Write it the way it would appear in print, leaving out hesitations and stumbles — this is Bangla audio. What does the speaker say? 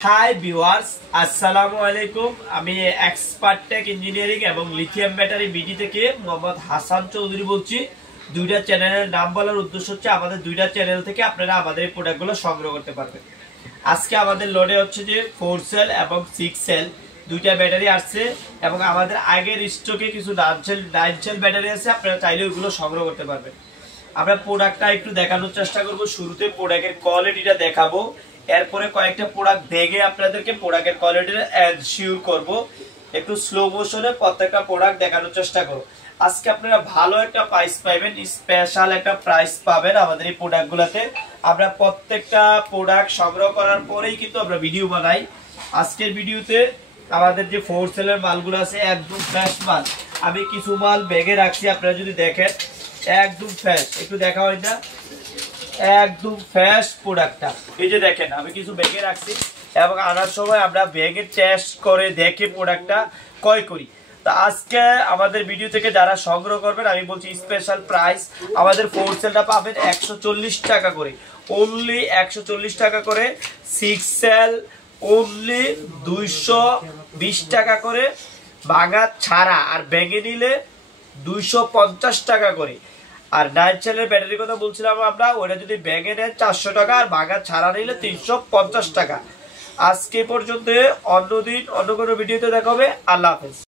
হাই ভিউয়ার্স, আসসালামু আলাইকুম। আমি এক্সপার্ট টেক ইঞ্জিনিয়ারিং এবং লিথিয়াম ব্যাটারি বিডি থেকে মোহাম্মদ হাসান চৌধুরী বলছি। দুইটা চ্যানেলের নাম বলার উদ্দেশ্য হচ্ছে আমাদের দুইটা চ্যানেল থেকে আপনারা আমাদের এই প্রোডাক্টগুলো সংগ্রহ করতে পারবেন। আজকে আমাদের লোডে হচ্ছে যে 4 সেল এবং 6 সেল দুইটা ব্যাটারি আসছে এবং আমাদের আগের স্টকে কিছু 9 সেল ব্যাটারি আছে, আপনারা চাইলে ওইগুলো সংগ্রহ করতে পারবেন। আমরা প্রোডাক্টটা একটু দেখানোর চেষ্টা করব। শুরুতে প্রোডাক্টের কোয়ালিটিটা দেখাবো, এরপরে কয়েকটা প্রোডাক্ট দেখে আপনাদেরকে প্রোডাক্টের কোয়ালিটিটা এনশিওর করব। একটু স্লো মোশনে প্রত্যেকটা প্রোডাক্ট দেখানোর চেষ্টা করব। আজকে আপনারা ভালো একটা প্রাইস পাবেন, স্পেশাল একটা প্রাইস পাবেন আমাদের এই প্রোডাক্টগুলোতে। আমরা প্রত্যেকটা প্রোডাক্ট সংগ্রহ করার পরেই কিন্তু আমরা ভিডিও বানাই। আজকের ভিডিওতে আমাদের যে 4 সেলের মালগুলো আছে একদম ফ্রেশ মাল। আমি কিছু মাল ব্যাগে রাখছি, আপনারা যদি দেখেন একদম ফ্রেশ। একটু দেখা হয় না, একদম ফ্রেশ প্রোডাক্টটা। এই যে দেখেন আমি কিছু ব্যাগে রাখছি এবং আনার সময় আমরা ব্যাগে টেস্ট করে দেখে প্রোডাক্টটা ক্রয় করি। তো আজকে আমাদের ভিডিও থেকে যারা সংগ্রহ করবেন আমি বলছি স্পেশাল প্রাইস। আমাদের 4 সেলটা পাবেন 140 টাকা করে, অনলি 140 টাকা করে। 6 সেল অনলি 220 টাকা করে ভাঙা ছাড়া, আর ব্যাগে নিলে 250 টাকা করে। আর 9 সেলের ব্যাটারির কথা বলছিলাম আমরা, ওটা যদি ব্যাগে নেন 400 টাকা, আর ভাঙা ছাড়া নিলে 350 টাকা। আজকে পর্যন্ত, অন্যদিন অন্য কোনো ভিডিওতে দেখা হবে। আল্লাহ হাফেজ।